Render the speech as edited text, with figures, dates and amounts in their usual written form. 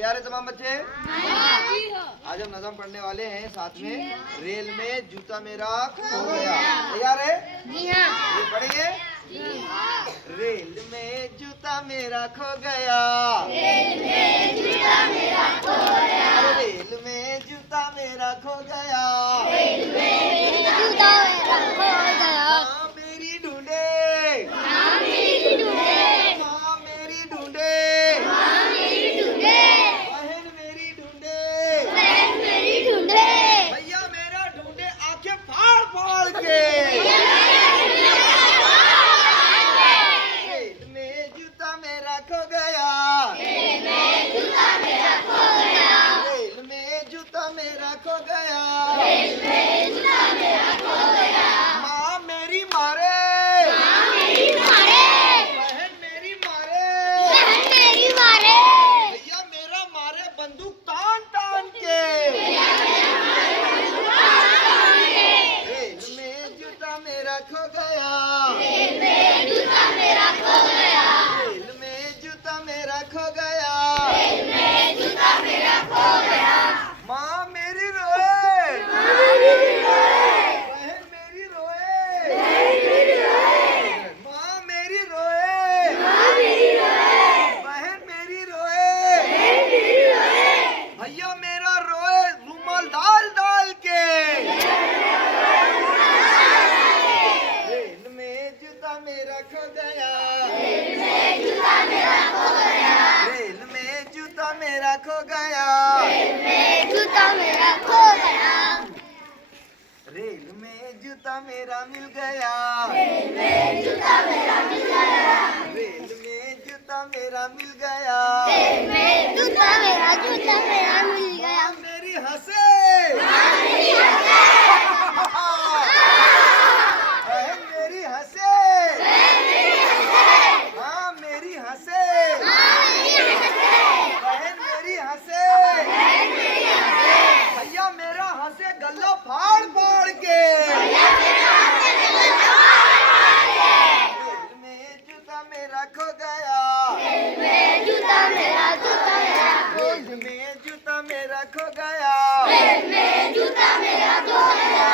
तैयार है तमाम बच्चे? आज हम नज़म पढ़ने वाले हैं साथ में रेल में जूता मेरा खो गया। तैयार है? ये पढ़ेंगे? रेल में जूता मेरा खो गया, रेल में जूता मेरा खो गया, रेल में जूता मेरा खो गया, रेल में जूता मेरा खो गया। माँ मेरी ढूंढे, माँ मेरी ढूंढे, माँ मेरी ढूंढे, माँ मेरी ढूंढे, बहन मेरी ढूंढे, बहन मेरी ढूंढे, भैया मेरा ढूंढे आंखें फाड़ फाड़ के। खो गया, रेल में जूता मेरा खो गया, रेल में जूता मेरा खो गया, रेल में जूता मेरा खो गया। माँ मेरी मारे, माँ मेरी मारे, बहन मेरी मारे, बहन मेरी मारे, भैया मेरा मारे बंदूक तान तान के, भैया मेरा मारे बंदूक तान तान के। रेल में जूता मेरा खो गया, रेल में जूता मेरा खो गया, खो गया, रेल में जूता मेरा खो गया। माँ मेरी रोए, माँ मेरी रोए, बहन मेरी रोए, बहन मेरी रोए, माँ मेरी रोए, माँ मेरी रोए, बहन मेरी रोए, बहन मेरी रोए, भैया मेरा रोए रुमाल डाल डाल के। रेल में जूता मेरा खो गया, रेल में जूता मेरा खो गया, रेल में जूता मेरा खो गया, रेल में जूता मेरा खो गया, रेल में जूता मेरा मिल गया, रेल में जूता मेरा मिल गया, रेल में जूता मेरा मिल गया, रेल में जूता मेरा मिल गया। मेरी हंसे, मेरी हंसे, बहन मेरी हंसे, हाँ मेरी हंसे, बहन मेरी हंसे, भैया मेरा हंसे गल्ला फाड़ फाड़ के। रेल में जूता मेरा खो गया, रेल में जूता मेरा रेल में जूता मेरा खो गया, रेल में जूता मेरा खो गया।